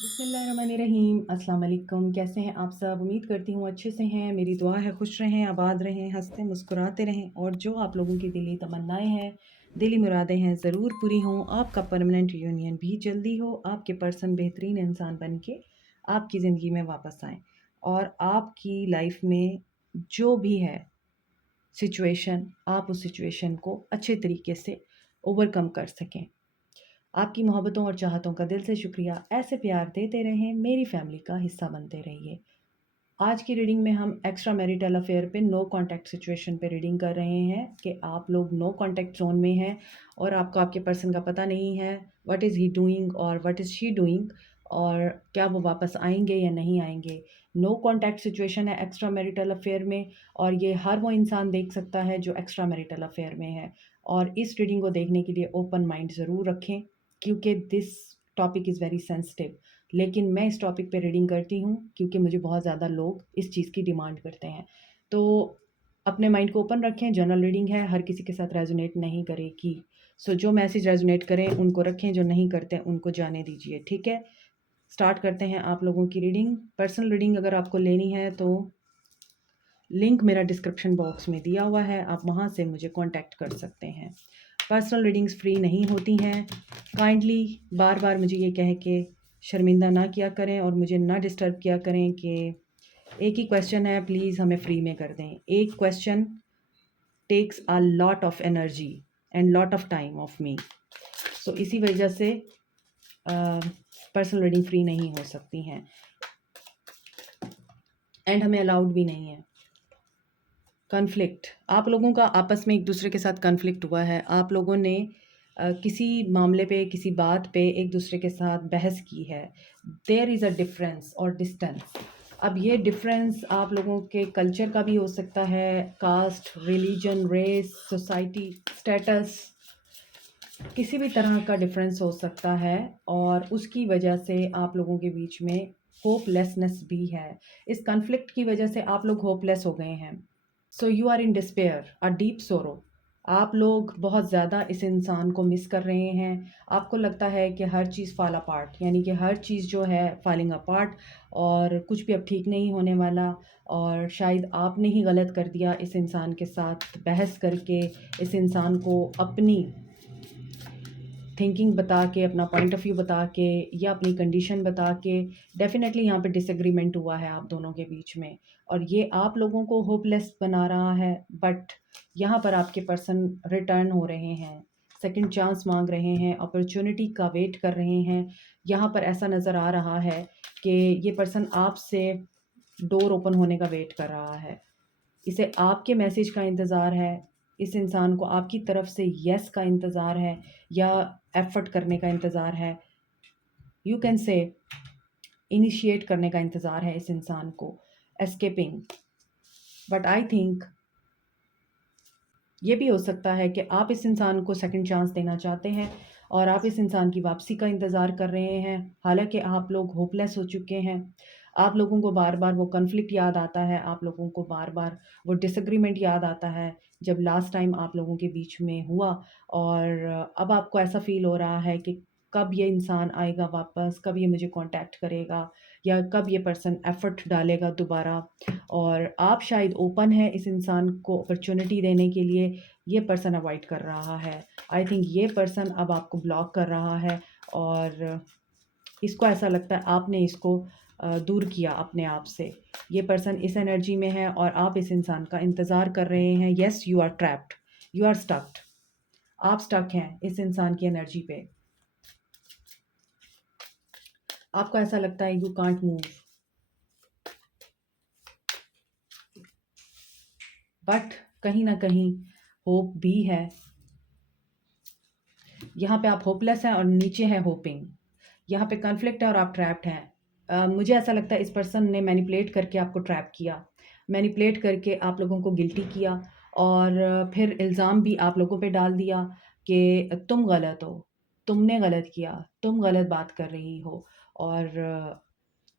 बिस्मिल्लाहिर्रहमानिर्रहीम। अस्सलाम वालेकुम। कैसे हैं आप सब? उम्मीद करती हूँ अच्छे से हैं। मेरी दुआ है खुश रहें, आबाद रहें, हंसते मुस्कुराते रहें और जो आप लोगों की दिली तमन्नाएं हैं, दिली मुरादें हैं, ज़रूर पूरी हों। आपका परमानेंट यूनियन भी जल्दी हो, आपके पर्सन बेहतरीन इंसान बन के आपकी ज़िंदगी में वापस आएँ और आपकी लाइफ में जो भी है सिचुएशन, आप उस सिचुएशन को अच्छे तरीके से ओवरकम कर सकें। आपकी मोहब्बतों और चाहतों का दिल से शुक्रिया। ऐसे प्यार देते रहें, मेरी फैमिली का हिस्सा बनते रहिए। आज की रीडिंग में हम एक्स्ट्रा मैरिटल अफेयर पे नो कॉन्टैक्ट सिचुएशन पे रीडिंग कर रहे हैं कि आप लोग नो कॉन्टैक्ट ज़ोन में हैं और आपको आपके पर्सन का पता नहीं है व्हाट इज़ ही डूइंग और व्हाट इज़ शी डूइंग और क्या वो वापस आएंगे या नहीं आएंगे। नो कॉन्टैक्ट सिचुएशन है एक्स्ट्रा मैरिटल अफेयर में और ये हर वो इंसान देख सकता है जो एक्स्ट्रा मैरिटल अफेयर में है। और इस रीडिंग को देखने के लिए ओपन माइंड ज़रूर रखें क्योंकि this topic is very sensitive. लेकिन मैं इस टॉपिक पे रीडिंग करती हूँ क्योंकि मुझे बहुत ज़्यादा लोग इस चीज़ की डिमांड करते हैं। तो अपने माइंड को ओपन रखें, जनरल रीडिंग है, हर किसी के साथ रेजोनेट नहीं करेगी। सो जो मैसेज रेजोनेट करें उनको रखें, जो नहीं करते उनको जाने दीजिए, ठीक है? स्टार्ट करते हैं आप लोगों की रीडिंग। पर्सनल रीडिंग अगर आपको लेनी है तो लिंक मेरा डिस्क्रिप्शन बॉक्स में दिया हुआ है, आप वहाँ से मुझे कॉन्टैक्ट कर सकते हैं। पर्सनल रीडिंग्स फ्री नहीं होती हैं। काइंडली बार बार मुझे ये कह के शर्मिंदा ना किया करें और मुझे ना डिस्टर्ब किया करें कि एक ही क्वेश्चन है, प्लीज़ हमें फ्री में कर दें। एक question takes a lot of energy and lot of time of me. So इसी वजह से पर्सनल रीडिंग फ्री नहीं हो सकती हैं एंड हमें अलाउड भी नहीं है। कॉन्फ्लिक्ट, आप लोगों का आपस में एक दूसरे के साथ कॉन्फ्लिक्ट हुआ है। आप लोगों ने किसी मामले पे, किसी बात पे एक दूसरे के साथ बहस की है। देयर इज़ अ डिफरेंस और डिस्टेंस। अब ये डिफरेंस आप लोगों के कल्चर का भी हो सकता है, caste, religion, race, society, status, किसी भी तरह का डिफरेंस हो सकता है और उसकी वजह से आप लोगों के बीच में होपलेसनेस भी है। इस कॉन्फ्लिक्ट की वजह से आप लोग होपलेस हो गए हैं। So you are in despair, a deep sorrow. आप लोग बहुत ज़्यादा इस इंसान को मिस कर रहे हैं। आपको लगता है कि हर चीज़ फॉल अपार्ट, यानी कि हर चीज़ जो है फॉलिंग अपार्ट और कुछ भी अब ठीक नहीं होने वाला। और शायद आपने ही गलत कर दिया इस इंसान के साथ बहस करके, इस इंसान को अपनी थिंकिंग बता के, अपना पॉइंट ऑफ व्यू बता के या अपनी कंडीशन बता के डेफ़िनेटली यहाँ पे डिसएग्रीमेंट हुआ है आप दोनों के बीच में और ये आप लोगों को होपलेस बना रहा है। बट यहाँ पर आपके पर्सन रिटर्न हो रहे हैं, सेकंड चांस मांग रहे हैं, अपॉर्चुनिटी का वेट कर रहे हैं। यहाँ पर ऐसा नज़र आ रहा है कि ये पर्सन आपसे डोर ओपन होने का वेट कर रहा है। इसे आपके मैसेज का इंतज़ार है, इस इंसान को आपकी तरफ से येस का इंतज़ार है या एफ़र्ट करने का इंतज़ार है। यू कैन से इनिशिएट करने का इंतज़ार है इस इंसान को, एस्केपिंग। बट आई थिंक ये भी हो सकता है कि आप इस इंसान को सेकंड चांस देना चाहते हैं और आप इस इंसान की वापसी का इंतज़ार कर रहे हैं। हालाँकि आप लोग होपलेस हो चुके हैं। आप लोगों को बार-बार वो कॉन्फ्लिक्ट याद आता है, आप लोगों को बार-बार वो डिसएग्रीमेंट याद आता है, जब लास्ट टाइम आप लोगों के बीच में हुआ। और अब आपको ऐसा फ़ील हो रहा है कि कब ये इंसान आएगा वापस, कब ये मुझे कॉन्टैक्ट करेगा या कब ये पर्सन एफ़र्ट डालेगा दोबारा। और आप शायद ओपन हैं इस इंसान को अपॉर्चुनिटी देने के लिए, ये पर्सन अवॉइड कर रहा है। आई थिंक ये पर्सन अब आपको ब्लॉक कर रहा है और इसको ऐसा लगता है आपने इसको दूर किया अपने आप से। ये पर्सन इस एनर्जी में है और आप इस इंसान का इंतज़ार कर रहे हैं। Yes, you are trapped, you are stucked. आप स्टक हैं इस इंसान की एनर्जी पे। आपको ऐसा लगता है यू कांट मूव, बट कहीं ना कहीं होप भी है। यहाँ पे आप होपलेस हैं और नीचे है होपिंग। यहाँ पे कॉन्फ्लिक्ट है और आप ट्रैप्ड हैं। मुझे ऐसा लगता है इस पर्सन ने मैनिपुलेट करके आपको ट्रैप किया, मैनिपुलेट करके आप लोगों को गिल्टी किया और फिर इल्ज़ाम भी आप लोगों पे डाल दिया कि तुम गलत हो, तुमने गलत किया, तुम गलत बात कर रही हो और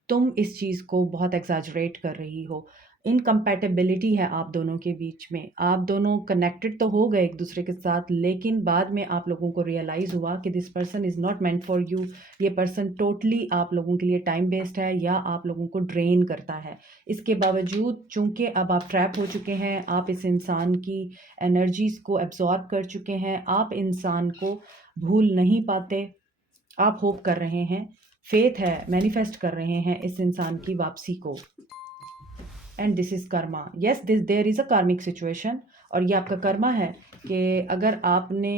तुम इस चीज़ को बहुत एक्ज़ैजरेट कर रही हो। इनकम्पैटिबिलिटी है आप दोनों के बीच में। आप दोनों कनेक्टेड तो हो गए एक दूसरे के साथ, लेकिन बाद में आप लोगों को रियलाइज़ हुआ कि this person is not meant for you. ये पर्सन टोटली आप लोगों के लिए टाइम वेस्ट है या आप लोगों को ड्रेन करता है। इसके बावजूद चूँकि अब आप ट्रैप हो चुके हैं, आप इस इंसान की एनर्जीज़ को एब्ज़ॉर्ब कर चुके हैं, आप इंसान को भूल नहीं पाते, आप होप कर रहे हैं, फेथ है, मैनिफेस्ट कर रहे हैं इस इंसान की वापसी को। And this is karma. Yes, this there is a karmic situation, और ये आपका कर्मा है कि अगर आपने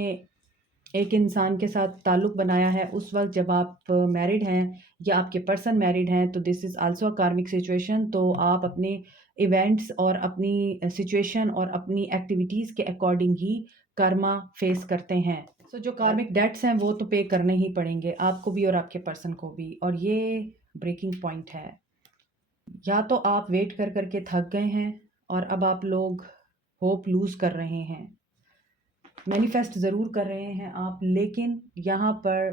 एक इंसान के साथ ताल्लुक़ बनाया है उस वक़्त जब आप मैरिड हैं या आपके पर्सन मैरिड हैं, तो this is also a karmic situation. तो आप अपने इवेंट्स और अपनी सिचुएशन और अपनी एक्टिविटीज़ के अकॉर्डिंग ही कर्मा फेस करते हैं। सो जो कार्मिक डेट्स हैं वो तो पे करने ही पड़ेंगे आपको भी और आपके पर्सन को भी, और ये ब्रेकिंग पॉइंट है। या तो आप वेट कर कर के थक गए हैं और अब आप लोग होप लूज़ कर रहे हैं, मैनिफेस्ट ज़रूर कर रहे हैं आप, लेकिन यहाँ पर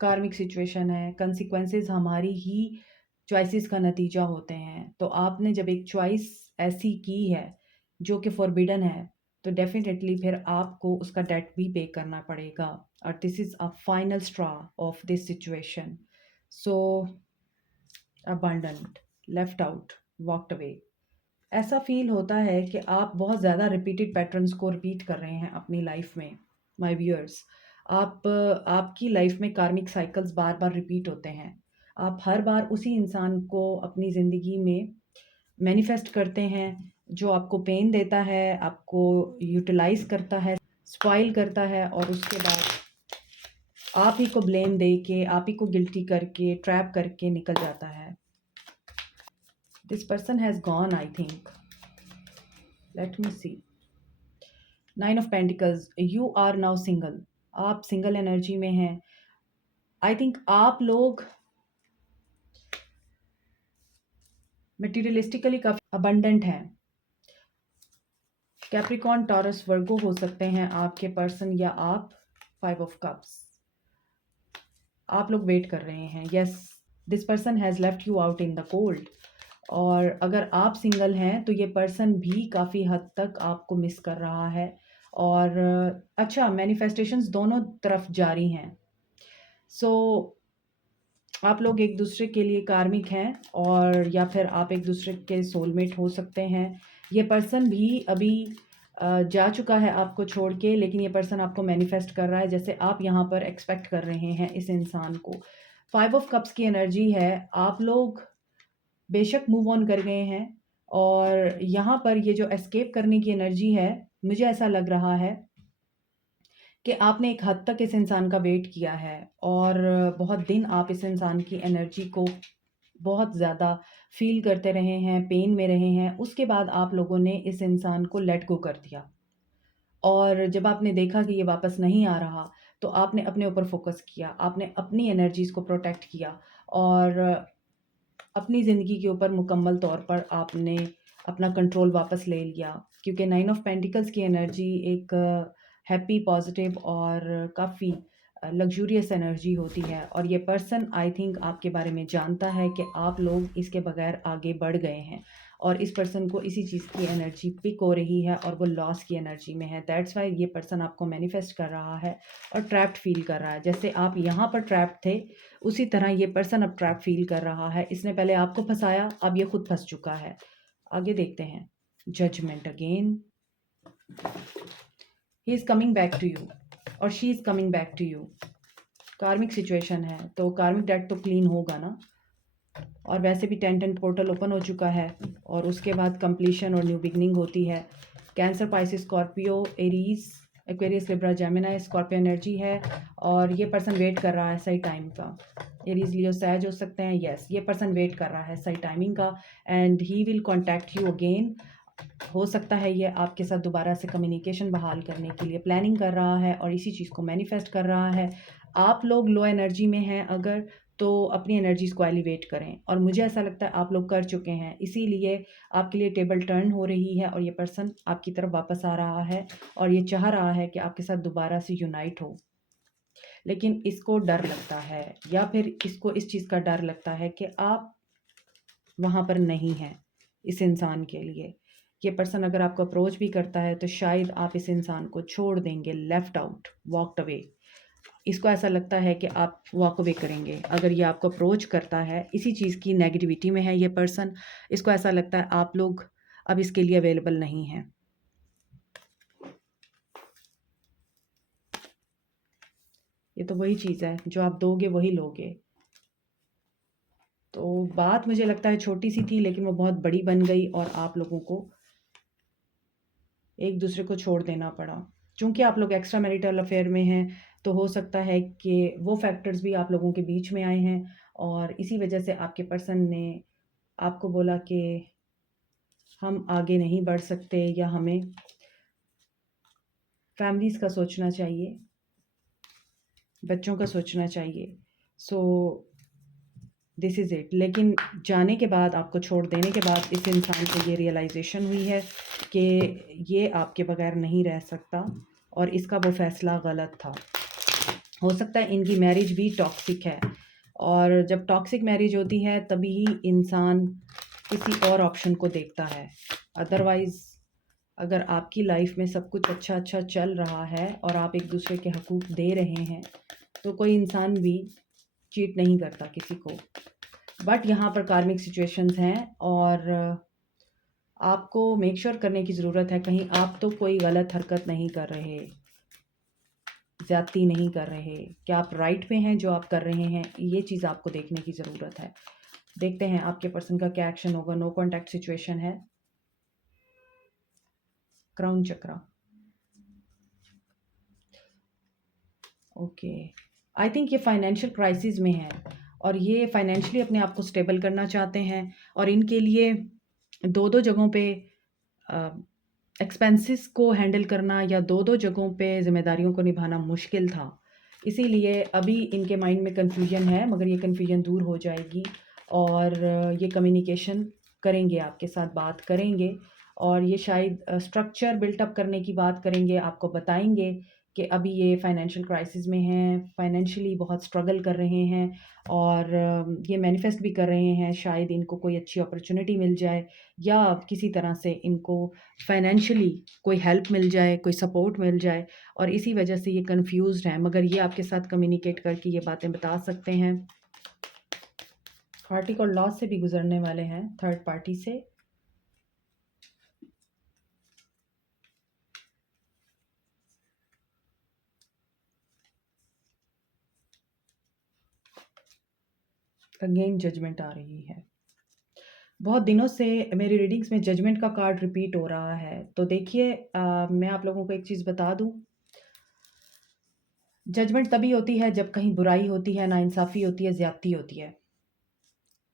कार्मिक सिचुएशन है, कंसिक्वेंसेस हमारी ही चॉइसेस का नतीजा होते हैं। तो आपने जब एक चॉइस ऐसी की है जो कि फॉरबिडन है, तो डेफिनेटली फिर आपको उसका डेट भी पे करना पड़ेगा, और this is a final straw of this situation. So abundant, left out, walked away. ऐसा फील होता है कि आप बहुत ज़्यादा रिपीटेड पैटर्न्स को रिपीट कर रहे हैं अपनी लाइफ में। माय व्यूअर्स, आपकी लाइफ में कार्मिक साइकिल्स बार बार रिपीट होते हैं। आप हर बार उसी इंसान को अपनी ज़िंदगी में मैनिफेस्ट करते हैं जो आपको पेन देता है, आपको यूटिलाइज करता है, स्पॉइल करता है, और उसके बाद आप ही को ब्लेम दे के, आप ही को गिल्टी करके, ट्रैप करके निकल जाता है। This person has gone, I think. Let me see. 9 of pentacles, you are now single. आप सिंगल एनर्जी में हैं। आई थिंक आप लोग मटीरियलिस्टिकली काफ़ी अबंडेंट हैं। कैप्रिकॉर्न, टॉरस, वर्गो हो सकते हैं आपके पर्सन, या आप 5 ऑफ कप्स। आप लोग वेट कर रहे हैं। Yes, this person has left you out in the cold. और अगर आप सिंगल हैं तो ये पर्सन भी काफ़ी हद तक आपको मिस कर रहा है। और अच्छा, मैनिफेस्टेशंस दोनों तरफ जारी हैं। सो आप लोग एक दूसरे के लिए कार्मिक हैं, और या फिर आप एक दूसरे के सोलमेट हो सकते हैं। ये पर्सन भी अभी जा चुका है आपको छोड़ के, लेकिन ये पर्सन आपको मैनिफेस्ट कर रहा है जैसे आप यहाँ पर एक्सपेक्ट कर रहे हैं इस इंसान को। 5 ऑफ कप्स की एनर्जी है। आप लोग बेशक मूव ऑन कर गए हैं, और यहाँ पर ये जो एस्केप करने की एनर्जी है, मुझे ऐसा लग रहा है कि आपने एक हद तक इस इंसान का वेट किया है, और बहुत दिन आप इस इंसान की एनर्जी को बहुत ज़्यादा फ़ील करते रहे हैं, पेन में रहे हैं। उसके बाद आप लोगों ने इस इंसान को लेट गो कर दिया, और जब आपने देखा कि ये वापस नहीं आ रहा, तो आपने अपने ऊपर फ़ोकस किया, आपने अपनी एनर्जीज़ को प्रोटेक्ट किया, और अपनी ज़िंदगी के ऊपर मुकम्मल तौर पर आपने अपना कंट्रोल वापस ले लिया। क्योंकि 9 ऑफ पेंटिकल्स की एनर्जी एक हैप्पी, पॉजिटिव और काफ़ी लग्ज़ूरियस एनर्जी होती है, और ये पर्सन आई थिंक आपके बारे में जानता है कि आप लोग इसके बगैर आगे बढ़ गए हैं, और इस पर्सन को इसी चीज़ की एनर्जी पिक हो रही है, और वो लॉस की एनर्जी में है। दैट्स वाई ये पर्सन आपको मैनिफेस्ट कर रहा है और ट्रैप्ड फील कर रहा है। जैसे आप यहाँ पर ट्रैप्ड थे, उसी तरह ये पर्सन अब ट्रैप फील कर रहा है। इसने पहले आपको फंसाया, अब ये खुद फंस चुका है। आगे देखते हैं। Judgement again, he is coming back to you, और she is coming back to you. Karmic situation है, तो कार्मिक डेट तो क्लीन होगा ना, और वैसे भी 10-10 पोर्टल ओपन हो चुका है, और उसके बाद कंप्लीशन और न्यू बिगनिंग होती है। Cancer, Pisces, Scorpio, Aries, Aquarius, Libra, Gemini, Scorpio energy है, और ये पर्सन वेट कर रहा है सही टाइम का। एरीज, लियो, सैज हो सकते हैं। येस, ये पर्सन वेट कर रहा है सही टाइमिंग का, and he will contact you again. हो सकता है ये आपके साथ दोबारा से कम्युनिकेशन बहाल करने के लिए प्लानिंग कर रहा है, और इसी चीज़ को मैनिफेस्ट कर रहा है। आप लोग लो एनर्जी में हैं अगर, तो अपनी एनर्जीज़ को एलिवेट करें, और मुझे ऐसा लगता है आप लोग कर चुके हैं, इसीलिए आपके लिए टेबल टर्न हो रही है, और ये पर्सन आपकी तरफ वापस आ रहा है, और ये चाह रहा है कि आपके साथ दोबारा से यूनाइट हो। लेकिन इसको डर लगता है, या फिर इसको इस चीज़ का डर लगता है कि आप वहाँ पर नहीं हैं। इस इंसान के लिए। ये पर्सन अगर आपको अप्रोच भी करता है तो शायद आप इस इंसान को छोड़ देंगे, लेफ्ट आउट, वॉकड अवे। इसको ऐसा लगता है कि आप वॉक अवे करेंगे अगर ये आपको अप्रोच करता है। इसी चीज़ की नेगेटिविटी में है ये पर्सन। इसको ऐसा लगता है आप लोग अब इसके लिए अवेलेबल नहीं हैं। ये तो वही चीज़ है, जो आप दोगे वही लोगे। तो बात मुझे लगता है छोटी सी थी, लेकिन वो बहुत बड़ी बन गई और आप लोगों को एक दूसरे को छोड़ देना पड़ा। चूँकि आप लोग एक्स्ट्रा मैरिटल अफेयर में हैं, तो हो सकता है कि वो फैक्टर्स भी आप लोगों के बीच में आए हैं और इसी वजह से आपके पर्सन ने आपको बोला कि हम आगे नहीं बढ़ सकते या हमें फैमिलीज़ का सोचना चाहिए, बच्चों का सोचना चाहिए। सो दिस इज़ इट। लेकिन जाने के बाद, आपको छोड़ देने के बाद इस इंसान को ये रियलाइजेशन हुई है कि ये आपके बगैर नहीं रह सकता और इसका वो फ़ैसला गलत था। हो सकता है इनकी मैरिज भी टॉक्सिक है और जब टॉक्सिक मैरिज होती है तभी इंसान किसी और ऑप्शन को देखता है। अदरवाइज़ अगर आपकी लाइफ में सब कुछ अच्छा अच्छा चल रहा है और आप एक दूसरे के हकूक़ दे रहे हैं, तो कोई इंसान भी चीट नहीं करता किसी को। बट यहाँ पर कार्मिक सिचुएशंस हैं और आपको मेक श्योर करने की ज़रूरत है कहीं आप तो कोई गलत हरकत नहीं कर रहे, ज़्यादती नहीं कर रहे, क्या आप राइट पे हैं जो आप कर रहे हैं, ये चीज़ आपको देखने की ज़रूरत है। देखते हैं आपके पर्सन का क्या एक्शन होगा। नो कॉन्टैक्ट सिचुएशन है, crown chakra. Okay, I think ये फाइनेंशियल क्राइसिस में है और ये फाइनेंशियली अपने आप को स्टेबल करना चाहते हैं और इनके लिए दो दो जगहों पे एक्सपेंसेस को हैंडल करना या दो दो जगहों पे ज़िम्मेदारियों को निभाना मुश्किल था। इसीलिए अभी इनके माइंड में कन्फ्यूजन है, मगर ये कन्फ्यूजन दूर हो जाएगी और ये कम्युनिकेशन करेंगे, आपके साथ बात करेंगे और ये शायद स्ट्रक्चर बिल्ट अप करने की बात करेंगे, आपको बताएंगे कि अभी ये फाइनेंशियल क्राइसिस में हैं, फाइनेंशियली बहुत स्ट्रगल कर रहे हैं और ये मैनिफेस्ट भी कर रहे हैं शायद इनको कोई अच्छी अपॉर्चुनिटी मिल जाए या किसी तरह से इनको फाइनेंशियली कोई हेल्प मिल जाए, कोई सपोर्ट मिल जाए और इसी वजह से ये कंफ्यूज्ड हैं, मगर ये आपके साथ कम्युनिकेट करके ये बातें बता सकते हैं। पार्टी को लॉस से भी गुजरने वाले हैं, थर्ड पार्टी से। अगेन जजमेंट आ रही है। बहुत दिनों से मेरी रीडिंग्स में जजमेंट का कार्ड रिपीट हो रहा है। तो देखिए, मैं आप लोगों को एक चीज़ बता दूं, जजमेंट तभी होती है जब कहीं बुराई होती है, नाइंसाफ़ी होती है, ज़्यादती होती है।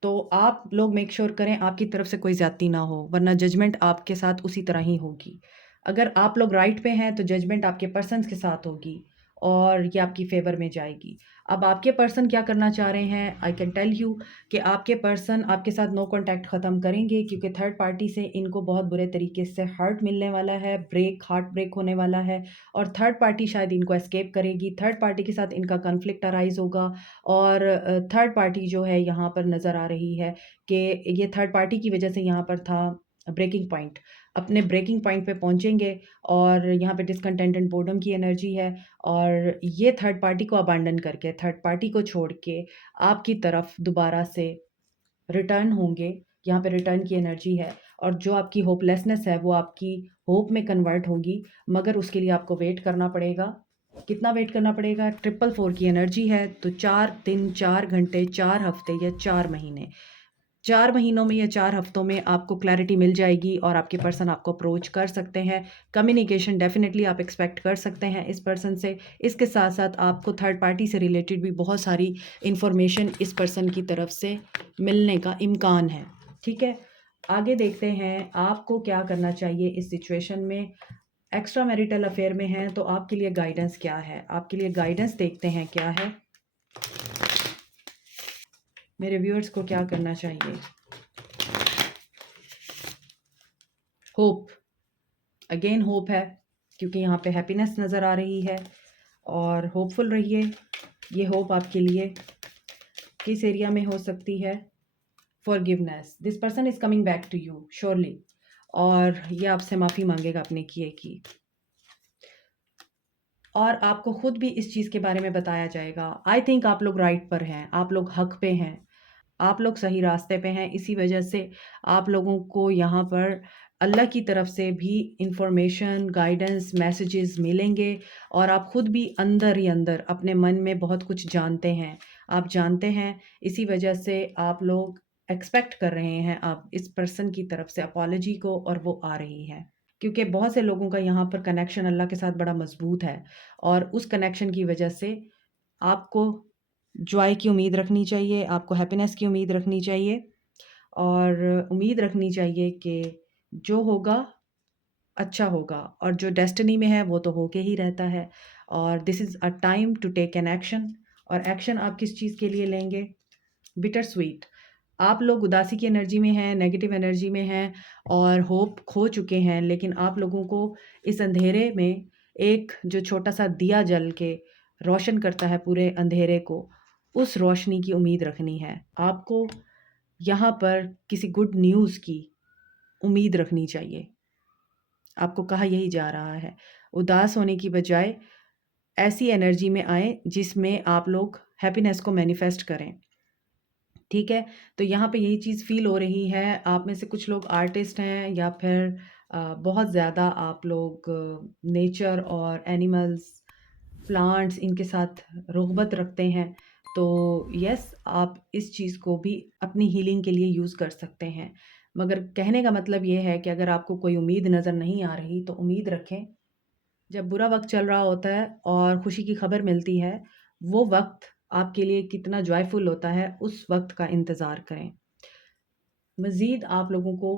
तो आप लोग मेक श्योर करें आपकी तरफ से कोई ज़्यादती ना हो, वरना जजमेंट आपके साथ उसी तरह ही होगी। अगर आप लोग राइट पे हैं तो जजमेंट आपके पर्सन्स के साथ होगी और ये आपकी फ़ेवर में जाएगी। अब आपके पर्सन क्या करना चाह रहे हैं, आई कैन टेल यू कि आपके पर्सन आपके साथ नो कॉन्टैक्ट ख़त्म करेंगे क्योंकि थर्ड पार्टी से इनको बहुत बुरे तरीके से हर्ट मिलने वाला है, हार्ट ब्रेक होने वाला है और थर्ड पार्टी शायद इनको एस्केप करेगी। थर्ड पार्टी के साथ इनका कॉन्फ्लिक्ट अराइज़ होगा और थर्ड पार्टी जो है यहाँ पर नज़र आ रही है कि ये थर्ड पार्टी की वजह से यहाँ पर था ब्रेकिंग पॉइंट। अपने ब्रेकिंग पॉइंट पे पहुँचेंगे और यहाँ पे डिसकंटेंट एंड बोर्डम की एनर्जी है और ये थर्ड पार्टी को अबैंडन करके, थर्ड पार्टी को छोड़ के आपकी तरफ दोबारा से रिटर्न होंगे। यहाँ पे रिटर्न की एनर्जी है और जो आपकी होपलेसनेस है वो आपकी होप में कन्वर्ट होगी, मगर उसके लिए आपको वेट करना पड़ेगा। कितना वेट करना पड़ेगा? 444 की एनर्जी है, तो 4 दिन, 4 घंटे, 4 हफ्ते या 4 महीने, 4 महीनों में या 4 हफ्तों में आपको क्लैरिटी मिल जाएगी और आपके पर्सन आपको अप्रोच कर सकते हैं। कम्युनिकेशन डेफ़िनेटली आप एक्सपेक्ट कर सकते हैं इस पर्सन से। इसके साथ-साथ आपको थर्ड पार्टी से रिलेटेड भी बहुत सारी इन्फॉर्मेशन इस पर्सन की तरफ से मिलने का इम्कान है। ठीक है? आगे देखते हैं आपको क्या करना चाहिए इस सिचुएशन में। एक्स्ट्रा मैरिटल अफेयर में हैं तो आपके लिए गाइडेंस क्या है? आपके लिए गाइडेंस देखते हैं क्या है? मेरे व्यूअर्स को क्या करना चाहिए? होप, अगेन होप है क्योंकि यहाँ पे हैप्पीनेस नज़र आ रही है और होपफुल रहिए। ये होप आपके लिए किस एरिया में हो सकती है? Forgiveness, this person is coming back to you surely, और ये आपसे माफ़ी मांगेगा अपने किए की, और आपको खुद भी इस चीज़ के बारे में बताया जाएगा। आई थिंक आप लोग राइट पर हैं, आप लोग हक पे हैं, आप लोग सही रास्ते पे हैं। इसी वजह से आप लोगों को यहाँ पर अल्लाह की तरफ से भी इंफॉर्मेशन, गाइडेंस, मैसेजेस मिलेंगे, और आप खुद भी अंदर ही अंदर अपने मन में बहुत कुछ जानते हैं। आप जानते हैं, इसी वजह से आप लोग एक्सपेक्ट कर रहे हैं आप इस पर्सन की तरफ से अपॉलजी को, और वो आ रही है। क्योंकि बहुत से लोगों का यहाँ पर कनेक्शन अल्लाह के साथ बड़ा मज़बूत है, और उस कनेक्शन की वजह से आपको जॉय की उम्मीद रखनी चाहिए, आपको हैप्पीनेस की उम्मीद रखनी चाहिए, और उम्मीद रखनी चाहिए कि जो होगा अच्छा होगा, और जो डेस्टिनी में है वो तो होके ही रहता है। और this is a time to take an action. और एक्शन आप किस चीज़ के लिए लेंगे? Bitter sweet. आप लोग उदासी की एनर्जी में हैं, नेगेटिव एनर्जी में हैं, और होप खो चुके हैं, लेकिन आप लोगों को इस अंधेरे में एक जो छोटा सा दिया जल के रोशन करता है पूरे अंधेरे को, उस रोशनी की उम्मीद रखनी है। आपको यहाँ पर किसी गुड न्यूज़ की उम्मीद रखनी चाहिए। आपको कहा यही जा रहा है, उदास होने की बजाय ऐसी एनर्जी में आएँ जिसमें आप लोग हैप्पीनेस को मैनिफेस्ट करें। ठीक है? तो यहाँ पे यही चीज़ फ़ील हो रही है। आप में से कुछ लोग आर्टिस्ट हैं, या फिर बहुत ज़्यादा आप लोग नेचर और एनिमल्स, प्लांट्स, इनके साथ रुग़बत रखते हैं। तो यस, आप इस चीज़ को भी अपनी हीलिंग के लिए यूज़ कर सकते हैं। मगर कहने का मतलब ये है कि अगर आपको कोई उम्मीद नज़र नहीं आ रही, तो उम्मीद रखें। जब बुरा वक़्त चल रहा होता है और खुशी की खबर मिलती है, वो वक़्त आपके लिए कितना जॉयफुल होता है, उस वक़्त का इंतज़ार करें। मज़ीद आप लोगों को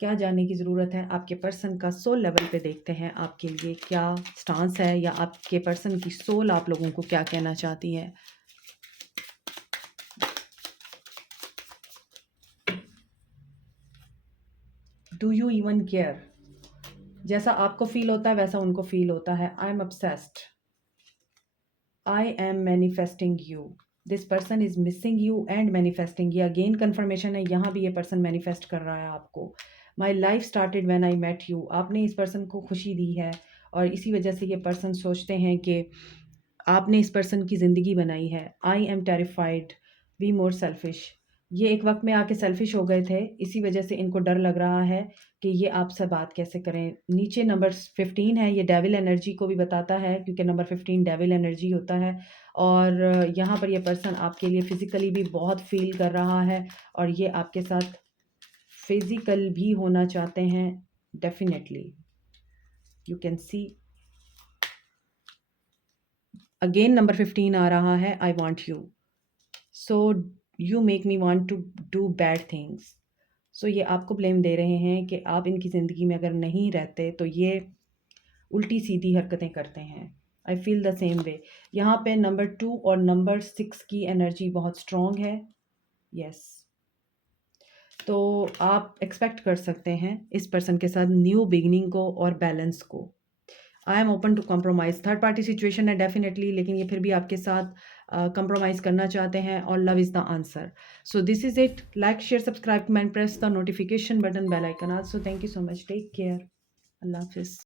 क्या जानने की ज़रूरत है? आपके पर्सन का सोल लेवल पे देखते हैं, आपके लिए क्या स्टांस है, या आपके पर्सन की सोल आप लोगों को क्या कहना चाहती है। Do you even care? जैसा आपको फ़ील होता है वैसा उनको फ़ील होता है। I am obsessed, I am manifesting you, this person is missing you and manifesting. ये अगेन कन्फर्मेशन है, यहाँ भी ये पर्सन मैनिफेस्ट कर रहा है आपको। My life started when I met you, आपने इस पर्सन को खुशी दी है, और इसी वजह से ये पर्सन सोचते हैं कि आपने इस पर्सन की ज़िंदगी बनाई है। I am terrified, be more selfish. ये एक वक्त में आके सेल्फिश हो गए थे, इसी वजह से इनको डर लग रहा है कि ये आपसे बात कैसे करें। नीचे नंबर 15 है, ये डेविल एनर्जी को भी बताता है, क्योंकि नंबर 15 डेविल एनर्जी होता है। और यहाँ पर ये पर्सन आपके लिए फ़िज़िकली भी बहुत फ़ील कर रहा है, और ये आपके साथ फ़िज़िकल भी होना चाहते हैं। Definitely you can see again number 15 आ रहा है, I want you, so you make me want to do bad things. So ये आपको ब्लेम दे रहे हैं कि आप इनकी ज़िंदगी में अगर नहीं रहते तो ये उल्टी सीधी हरकतें करते हैं। I feel the same way. यहाँ पे नंबर 2 और नंबर 6 की एनर्जी बहुत स्ट्रॉन्ग है। यस, तो आप एक्सपेक्ट कर सकते हैं इस पर्सन के साथ न्यू बिगनिंग को और बैलेंस को। I am open to compromise, third party situation है डेफिनेटली, लेकिन ये फिर भी आपके साथ कंप्रोमाइज़ करना चाहते हैं, और love is the answer. So this is it. Like, share, subscribe, comment, press the notification button, bell icon also. Thank you so much, take care, अल्लाह हाफिज़।